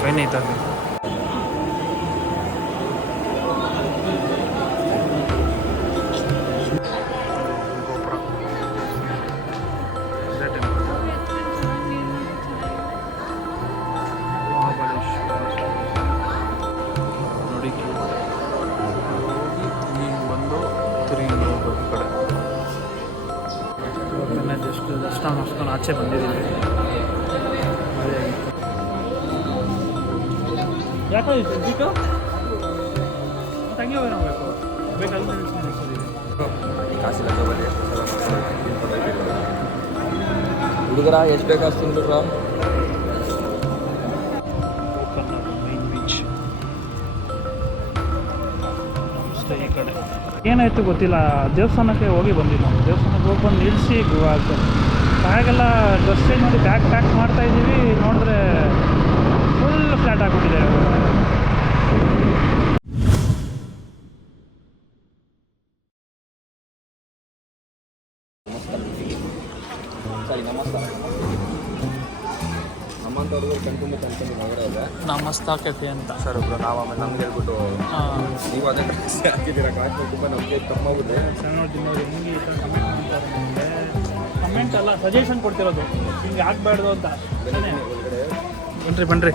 Train ಐತೆ ಅಲ್ಲಿ. ಗೋಪುರ ಮಹಾಬಲೇಶ್ವರ ನೋಡಿ. ಈಗ ಬಂದು ತಿರುಗಿ ನೋಡ್ಬೇಕು ಕಡೆ. ಜಸ್ಟ್ ದರ್ಶನ ಮಾಡಿಸ್ಕೊಂಡು ಆಚೆ ಬಂದಿದ್ದೀವಿ. ಯಾಕೋ ಇದಕ್ಕೆ ತಂಗಿ ಹೋಗಬೇಕು ಬೇಕಾದ್ರೆ ಹುಡುಗರ ಎಷ್ಟು ಬೇಕಾಗ್ತು ಬಿಡ್ರ. ಮೈನ್ ಬೀಚ್ ಅಷ್ಟೇ. ಈ ಕಡೆ ಏನಾಯಿತು ಗೊತ್ತಿಲ್ಲ, ದೇವಸ್ಥಾನಕ್ಕೆ ಹೋಗಿ ಬಂದಿದ್ದು ನಾವು. ದೇವಸ್ಥಾನಕ್ಕೆ ಹೋಗಿ ಬಂದು ನಿಲ್ಲಿಸಿ ಬ್ಯಾಗೆಲ್ಲ ಡ್ರೆಸ್ ಚೇಂಜ್ ಮಾಡಿ ಬ್ಯಾಗ್ ಪ್ಯಾಕ್ ಮಾಡ್ತಾಯಿದ್ದೀವಿ. ನೋಡಿದ್ರೆ ಫುಲ್ ಫ್ಲ್ಯಾಟ್ ಆಗಿಬಿಟ್ಟಿದೆ. ನಮಸ್ತಾ ಕೆಫೆ ಅಂತ ಸರ್ ಒಬ್ರು ನಾವು ಆಮೇಲೆ ನಮ್ಗೆ ಹೇಳ್ಬಿಟ್ಟು ನೀವು ಅದೇ ಹಾಕಿದ್ದೀರಾ ಕ್ಲಾಸ್ ತುಂಬ ನಮಗೆ ತಪ್ಪಾಗುತ್ತೆ. ನಿಮಗೆ ಈ ಥರ ಕಮೆಂಟ್ ಅಲ್ಲ ಸಜೆಷನ್ ಕೊಡ್ತಿರೋದು, ಹಿಂಗೆ ಆಗಬಾರ್ದು ಅಂತ. ಬನ್ರಿ ಬನ್ರಿ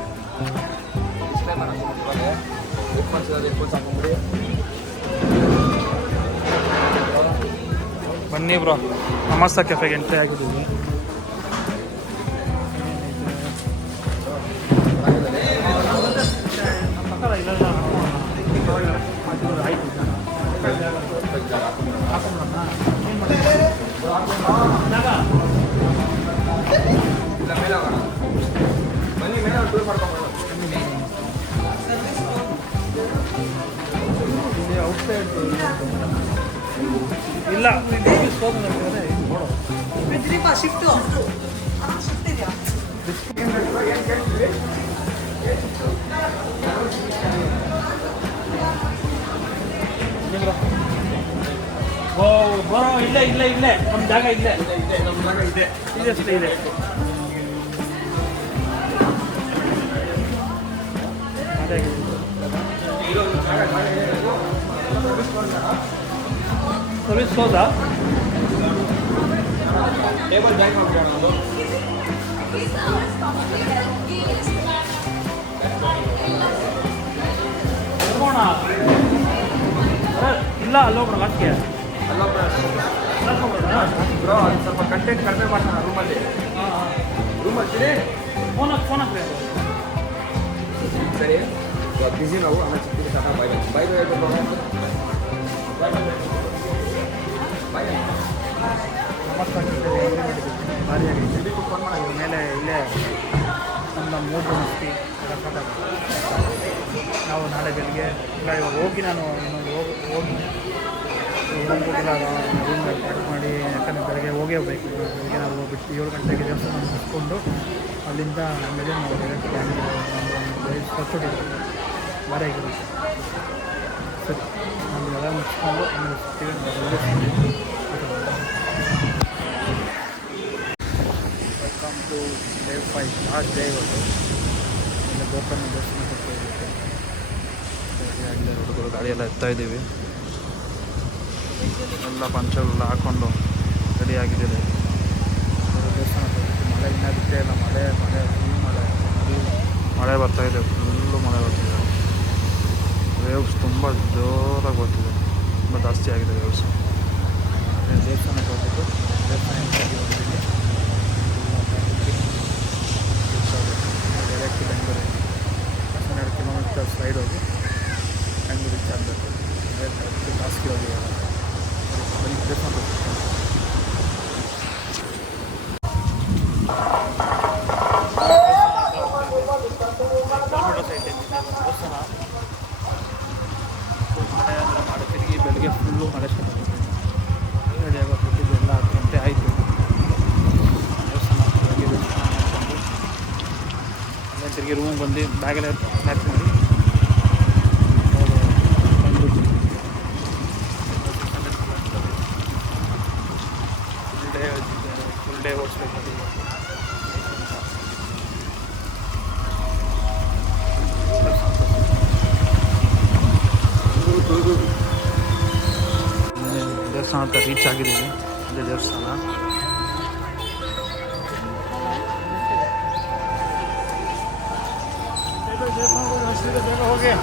ಬನ್ನಿ ಬ್ರೋ. ನಮಸ್ತಾ ಕೆಫೆಗೆ ಎಂಟ್ರಿ ಆಗಿದ್ದೀವಿ. ಇಲ್ಲ ಶಿಫ್ಟ್ ಬರೋ ಇಲ್ಲೇ ಇಲ್ಲೇ ಇಲ್ಲೇ ನಮ್ಮ ಜಾಗ ಇಲ್ಲೇ ನಮ್ಮ ಜಾಗ ಇದೆ ಇದಷ್ಟೇ ಇದೆ. ಸರ್ವಿಸ್ ಕ್ಲೋಸಾ? ಟೇಬಲ್ ಜಾಯಿನ್ ಮಾಡ್ಬಿಡೋಣ. ಇಲ್ಲ ಅಲ್ಲೋಗ್ರ ಲಾಸ್ಟ್ಗೆ ಬ್ರೋ ಅದು ಸ್ವಲ್ಪ ಕಂಟೆಂಟ್ ಕಡಿಮೆ ಮಾಡೋಣ ರೂಮಲ್ಲಿ. ಫೋನ್ ಹಾಕ್ರಿ. ಸರಿ ಬಿಸಿ ನಾವು ಆಮೇಲೆ ಸಿಗ್ತೀವಿ. ಬಾಯ್ ನಮಸ್ಕಾರ. ಭಾರಿ ಆಗೈತೆ. ಫೋನ್ ಮಾಡೋದು ಮೇಲೆ ಇಲ್ಲೇ ನಮ್ಮ 3 ಮಸ್ತಿ ನಾವು ನಾಳೆ ಬೆಳಿಗ್ಗೆ ಇಲ್ಲ ಇವಾಗ ಹೋಗಿ ನಾನು ಇನ್ನೊಂದು ಹೋಗಿ ಹೋಗಿಲ್ಲ ರೂಮ್ ಪ್ಯಾಕ್ ಮಾಡಿ. ಯಾಕಂದರೆ ಬೆಳಗ್ಗೆ ಹೋಗೇ ಹೋಗ್ಬೇಕು. ಬೆಳಗ್ಗೆ ನಾವು ಹೋಗ್ಬಿಟ್ಟು 7 ಗಂಟೆಗೆ ದೇವಸ್ಥಾನ ಮುಗಿಸ್ಕೊಂಡು ಅಲ್ಲಿಂದ ಆಮೇಲೆ ನಾವು ಡೈರೆಕ್ಟ್ ಹೊರಟಿದ್ದೀವಿ. ಭಾರಿ ಆಗಿರುತ್ತೆ. ಸರಿ ನಮಗೆಲ್ಲ ಮುಗಿಸ್ಕೊಂಡು ಆಮೇಲೆ welcome to day 5 last day. ಇವತ್ತು ಇನ್ನು ಗೋಕರ್ಣ ದರ್ಶನ ಕೊಡ್ತಾ ಇರುತ್ತೆ. ಹುಡುಗರು ಗಾಡಿಯೆಲ್ಲ ಎತ್ತಾ ಇದ್ದೀವಿ. ಎಲ್ಲ ಪಂಚಗಳೆಲ್ಲ ಹಾಕ್ಕೊಂಡು ರೆಡಿಯಾಗಿದ್ದೀರಿ. ದೇವಸ್ಥಾನ ಮಳೆ ಇನ್ನೂ ಬಿಟ್ಟೇ ಇಲ್ಲ. ಮಳೆ ಫುಲ್ ಮಳೆ ಬರ್ತಾಯಿದೆ. ಫುಲ್ಲು ಮಳೆ ಬರ್ತಿದೆ. ವೇವ್ಸ್ ತುಂಬ ಜೋರಾಗಿ ಬರ್ತಿದೆ. ತುಂಬ ಜಾಸ್ತಿ ಆಗಿದೆ ವೇವ್ಸ್. ದೇವಸ್ಥಾನಕ್ಕೆ ಹೋಗ್ಬಿಟ್ಟು ದೇವಸ್ಥಾನಕ್ಕೆ ಹೋಗ್ತೀನಿ. ಡೈರೆಕ್ಟ್ ಬೆಂಗಳೂರು 12 ಕಿಲೋಮೀಟರ್ ಸೈಡ್ ಹೋಗಿ ಬೆಂಗಳೂರು ರೀಚ್ ಆಗಬೇಕು. ಜಾಸ್ತಿ ಹೋಗಿ ಬರೀ ದೇವಸ್ಥಾನ ಮಳೆ ಅಂದರೆ ಮಾಡಿ ತಿರುಗಿ ಬೆಳಗ್ಗೆ ಫುಲ್ಲು ಮಳೆ ಸ್ಟಾರ್ಟ್ ಆಗುತ್ತೆ. ರೆಡಿ ಆಗೋದು ಎಲ್ಲ 10 ಗಂಟೆ ಆಯಿತು. ದೇವಸ್ಥಾನ ಬೆಳಗ್ಗೆ ದೇವಸ್ಥಾನ ಮಾಡಿಕೊಂಡು ಅಲ್ಲೇ ತಿರುಗಿ ರೂಮಿಗೆ ಬಂದು ಬ್ಯಾಗೆಲ್ಲ ಪ್ಯಾಕ್ ಮಾಡಿ ಫುಲ್ ಡೇ ಓಡಿಸ್ಬೇಕು. ಹತ್ರ ರೀಚ್ ಆಗಿದ್ದೀವಿ. ಅದೇ ದೇವಸ್ಥಾನ. ಹೋಗಿ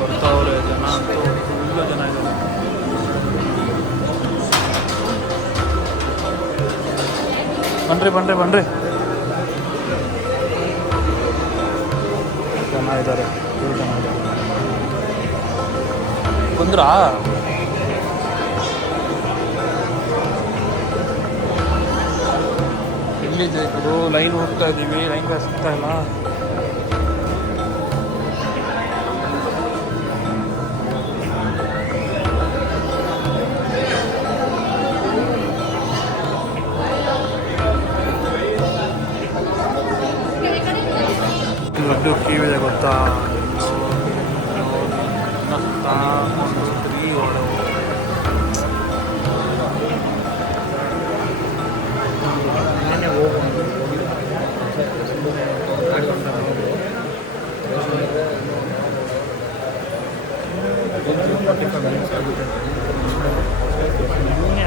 ಬರ್ತಾವ್ರೆ ಜನ ಅಂತೂ ಫುಲ್ಲು ಜನ ಇದ್ದಾರೆ. ಬನ್ರಿ ಜನ ಇದ್ದಾರೆ, ಫುಲ್ ಜನ ಇದ್ದಾರೆ. ಬಂದ್ರಾ? ಎಲ್ಲಿದೆ ಗುರು? ಲೈನ್ ಹೋಗ್ತಾ ಇದ್ದೀವಿ, ಲೈನ್ ಸಿಗ್ತಾ ಇಲ್ಲ. ದೊಡ್ಡ ಕ್ಯೂ ಇದೆ ಗೊತ್ತಾ? ತಾಕೊಂಡು 3 ಒಳಗೆ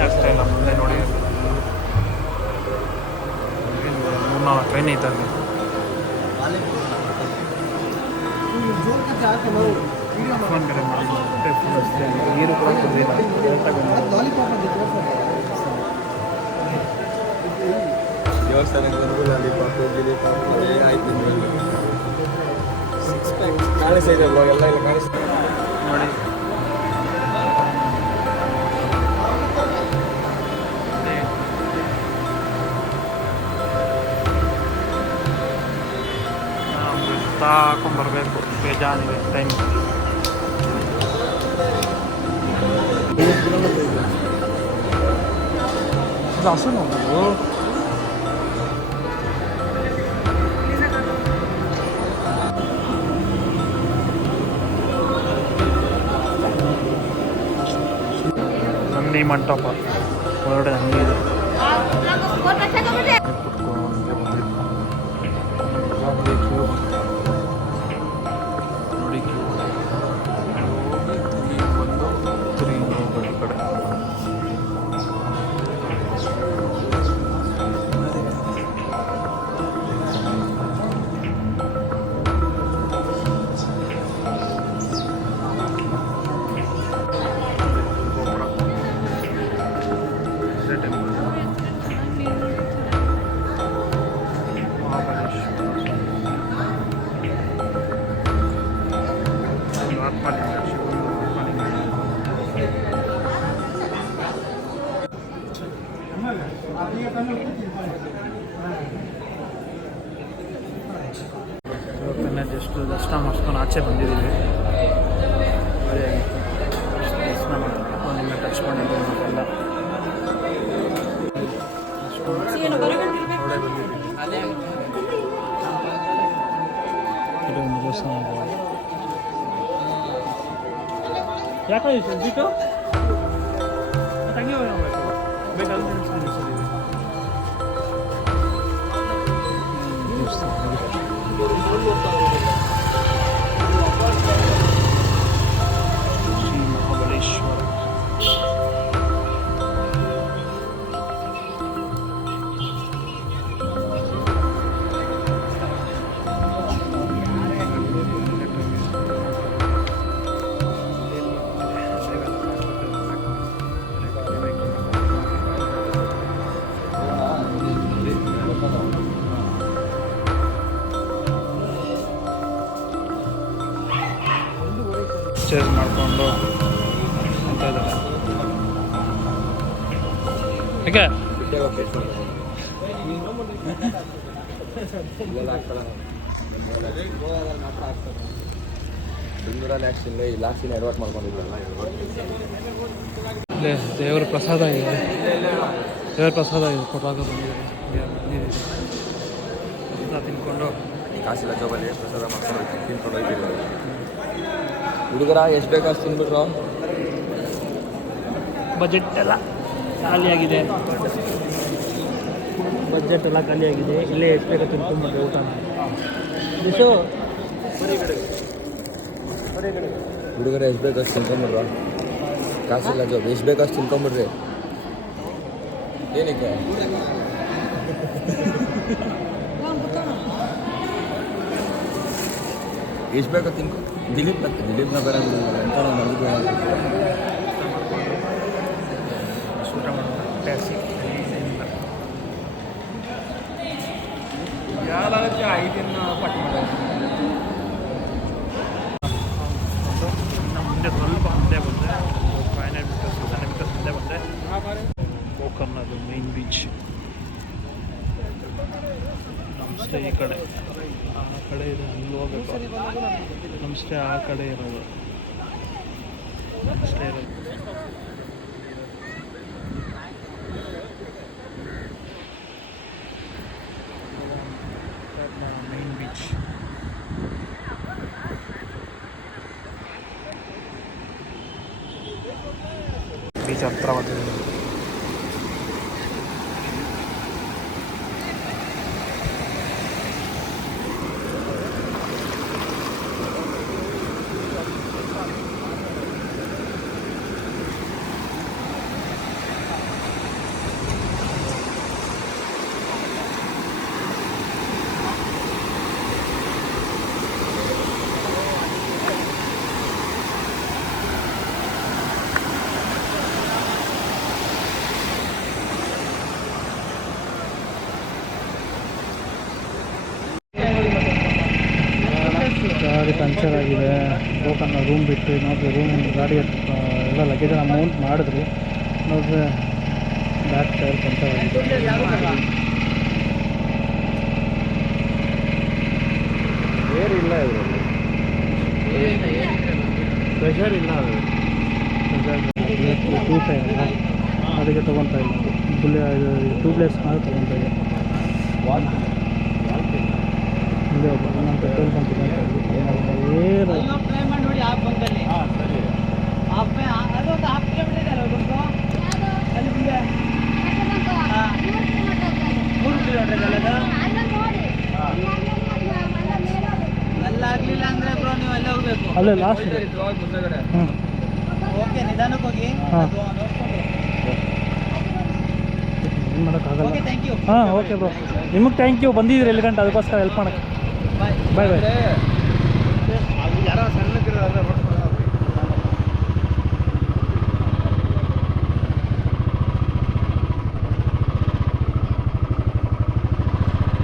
ಆಗ್ತಾ ಇಲ್ಲ. ಮುಂದೆ ನೋಡಿ 3-4 ಟ್ರೈನ್ ಐತಲ್ಲಿ. ಫೋನ್ ಕಡೆ ಮಾಡಿ ನೀರು ಕೂಡ ಕುಡಿದಿಲ್ಲ. ದೇವಸ್ಥಾನಕ್ಕೆ ಬಂದು ಲಾಲಿಪಾಪು ಗಿಲಿಪಾಪು ಆಯ್ತು. ಕಾಣಿಸ್ತಾ ಇದೆ ಬ್ಲಾಗ್ ಎಲ್ಲ ಇಲ್ಲ ಕಾಣಿಸ್ತಾ ನೋಡಿ. ಹಾಕೊಂಡ್ಬರ್ಬೇಕು, ಬೇಜಾನಿದೆ ಟೈಮ್. ಇದು ಹಸು ನೋಡ್ಬೋದು. ನಂದಿ ಮಂಟಪ ಹೊರಗಡೆ ನಂದಿ ಇದೆ. ಜಸ್ಟ್ ದರ್ಶನ ಮಾಡಿಸ್ಕೊಂಡು ಆಚೆ ಬಂದಿದ್ದೀವಿ. ಬರೀ ದರ್ಶನ ಮಾಡಬೇಕು, ನಿಮಗೆ ಟಚ್ ಮಾಡಿದ್ದೀವಿ ಮತ್ತೆಲ್ಲ ಯಾಕೆ ಬಿಟ್ಟು ತಂಗಿ ಹೋಗ್ಬೇಕು ಬೇಕಾದ್ರೆ ಶ್ರೀ ಮಹಾಬಲೇಶ್ವರ. ಚೇಂಜ್ ಮಾಡಿಕೊಂಡು ಅಂತ ಇದ್ದಾರೆ. ಯಾಕೆ ಬೆಂಗಳೂರಲ್ಲಿ ಅಷ್ಟಿಲ್ಲ ಈ ಲಾಸ್ಟ್ ಸೀನ್ ಅಡ್ವರ್ಟ್ ಮಾಡ್ಕೊಂಡಿದ್ರಲ್ಲ ಇಲ್ಲೇ ದೇವರ ಪ್ರಸಾದ ಇದೆ, ದೇವರ ಪ್ರಸಾದ ಇದೆ, ಕೊಟ್ಟಾಗ ಬಂದಿದೆ. ಪ್ರಸಾದ ತಿನ್ಕೊಂಡು ಕಾಸಿಲ್ಲ ಜೋಬಲ್ಲಿ ಪ್ರಸಾದ ಮಾಡ್ಕೊಂಡು ತಿನ್ಕೊಂಡು ಹೋಗ್ತೀವಿ. ಹುಡುಗರ ಎಷ್ಟು ಬೇಕು ಅಷ್ಟು ತಿನ್ಬಿಟ್ರು. ಬಜೆಟ್ ಎಲ್ಲ ಖಾಲಿಯಾಗಿದೆ, ಬಜೆಟ್ ಎಲ್ಲ ಖಾಲಿಯಾಗಿದೆ. ಇಲ್ಲೇ ಎಷ್ಟು ಬೇಕೋ ತಿನ್ಕೊಂಡ್ಬಿಟ್ಟು ಊಟ ಬಿಸು. ಹುಡುಗರ ಎಷ್ಟು ಬೇಕು ಅಷ್ಟು ತಿನ್ಕೊಂಬಿಡ್ರು. ಕಾಸಿಲ್ಲ ಜೋಬ್, ಎಷ್ಟು ಬೇಕು ಅಷ್ಟು ತಿನ್ಕೊಂಬಿಡ್ರಿ. ಏನಕ್ಕೆ ಎಷ್ಟು ಬೇಕೋ ತಿನ್ಕೊ. ದಿಲೀಪ್ನ ಬೇರೆ ಎಂತ ನಮಗೂ ಊಟ ಮಾಡೋದು ಟ್ಯಾಕ್ಸಿ ಯಾರಾಗುತ್ತೆ 5 ಪಟ್ಟು ಮುಂದೆ ಸ್ವಲ್ಪ ಮುಂದೆ ಬಂದೆ, 500 ಮೀಟರ್ಸ್ 600 ಮೀಟರ್ಸ್ ಮುಂದೆ ಬಂದೆ. ಗೋಕರ್ಣ ಅದು ಮೈನ್ ಬೀಚ್. ನಮ್ಮ ಸ್ಟೇ ಈ ಕಡೆ, ಆ ಕಡೆ ಇದೆ, ಅಲ್ಲಿ ಹೋಗ್ಬೇಕು. ನಮ್ಮ ಸ್ಟೇ ಆ ಕಡೆ ಇರೋದು, ಸ್ಟೇ ಇರೋದು. Main beach. ಬೀಚ್ ಹತ್ರ ಬಂದಿದೆ. ಗಾಡಿ ಪಂಚರ್ ಆಗಿದೆ. ಗೋಕರ್ಣ ರೂಮ್ ಬಿಟ್ಟು ನೋಡಿದ್ರೆ ರೂಮ್ ಗಾಡಿ ಎಲ್ಲ ಲಗೇಜನ್ನು ಮೌಂಟ್ ಮಾಡಿದ್ರಿ. ನೋಡಿದ್ರೆ ಬ್ಯಾಕ್ ಟೈರ್ ಪಂಚರ್ ಆಗಿದೆ. ಏರ್ ಇಲ್ಲ ಇದರಲ್ಲಿ, ಪ್ರೆಷರ್ ಇಲ್ಲ. ಅದು ಟೂ ಟೈರ್ ಅಲ್ಲ, ಅದಕ್ಕೆ ತೊಗೊತಾ ಇಲ್ಲ. ಟ್ಯೂಬ್ಲೆಸ್ ಮಾಡಿ ತೊಗೊತಾ ಇದೆ. ಇಲ್ಲೇ ನಮ್ಮ ಪೆಟ್ರೋಲ್ ಬಂಕ್ ಏನು ಅಲ್ಲಾಗ್ಲಿಲ್ಲ ಅಂದ್ರೆ ಬ್ರೋ ನೀವು ಅಲ್ಲೇ ಹೋಗ್ಬೇಕು. ಅಲ್ಲೇ ಲಾಸ್ಟ್ ಮುಂದಗಡೆ. ಓಕೆ, ನಿಧಾನಕ್ಕೆ ಹೋಗಿ. ಹಾಂ, ಏನು ಮಾಡೋಕ್ಕಾಗಲ್ಲ. Okay, thank you. ಹಾಂ, ಓಕೆ ಬ್ರೋ, ನಿಮಗೆ ಥ್ಯಾಂಕ್ ಯು. ಬಂದಿದ್ದೀರಿ ಇಲ್ಲಿ ಗಂಟೆ, ಅದಕ್ಕೋಸ್ಕರ ಹೆಲ್ಪ್ ಮಾಡೋಕ್ಕೆ. ಬಾಯ್ ಬಾಯ್ ಬಾಯ್. ಯಾರೋ ಸಣ್ಣಕ್ಕಿರೋದ್ರೆ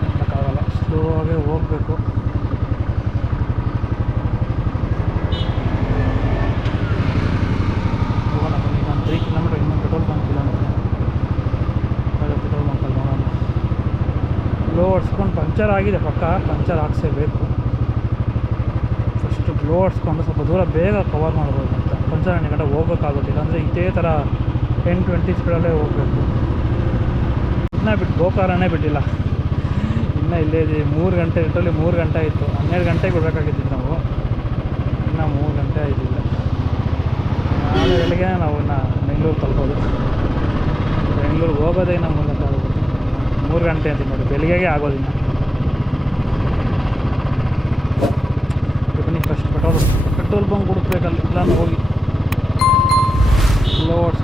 ಮಾಡೋಕ್ಕಾಗಲ್ಲ, ಸ್ಲೋ ಆಗೇ ಹೋಗಬೇಕು. ಹೋಗೋಣ ಬನ್ನಿ. ನಾನು 3 ಕಿಲೋಮೀಟರ್ ಇನ್ನೊಂದು ಪೆಟ್ರೋಲ್ ಬಂಕ್ ಪೆಟ್ರೋಲ್ ಬಂಕಲ್ಲಿ ನೋಡೋಣ. ಗ್ಲೋ ಹೊಡ್ಸ್ಕೊಂಡು ಪಂಚರ್ ಆಗಿದೆ, ಪಕ್ಕ ಪಂಚರ್ ಹಾಕ್ಸೇಬೇಕು. ಫಸ್ಟು ಗ್ಲೋ ಹೊಡ್ಸ್ಕೊಂಡು ಸ್ವಲ್ಪ ದೂರ ಬೇಗ ಕವರ್ ಮಾಡ್ಬೋದು ಅಂತ. ಪಂಚರ್ ಹಣ್ಣು ಗಂಟೆ ಹೋಗ್ಬೇಕಾಗೋದಿಲ್ಲ, ಅಂದರೆ ಇದೇ ಥರ 10-20 ಸ್ಪೀಡಲ್ಲೇ ಹೋಗಬೇಕು. ಇನ್ನೂ ಬಿಟ್ಟು ಗೋಕಾರನೇ ಬಿಟ್ಟಿಲ್ಲ, ಇನ್ನೂ ಇಲ್ಲೇ ಇದೆ. 3 ಗಂಟೆ ಇಟ್ಟಲ್ಲಿ 3 ಗಂಟೆ ಆಯಿತು. 12 ಗಂಟೆಗೆ ಬಿಡಬೇಕಾಗಿದ್ದೀವಿ ನಾವು, ಇನ್ನೂ 3 ಗಂಟೆ ಆಯಿತಿಲ್ಲ. ನಾಳೆ ಬೆಳಗ್ಗೆ ನಾವು ಇನ್ನು ಬೆಂಗಳೂರು ತಲುಪೋದು. ಬೆಂಗಳೂರಿಗೆ ಹೋಗೋದೇ ಇನ್ನು 3 ಗಂಟೆ ಆಗೋದು. 3 ಗಂಟೆ ಅಂತೀವಿ ನೋಡಿ, ಬೆಳಿಗ್ಗೆಗೆ ಆಗೋದಿಲ್ಲ. ಬನ್ನಿ, ಫಸ್ಟ್ ಪೆಟ್ರೋಲ್ ಬಂಕ್ ಹುಡುಕ್ಬೇಕಲ್ಲ, ಇಲ್ಲ ಹೋಗಿ ಲೋಡ್ಸ್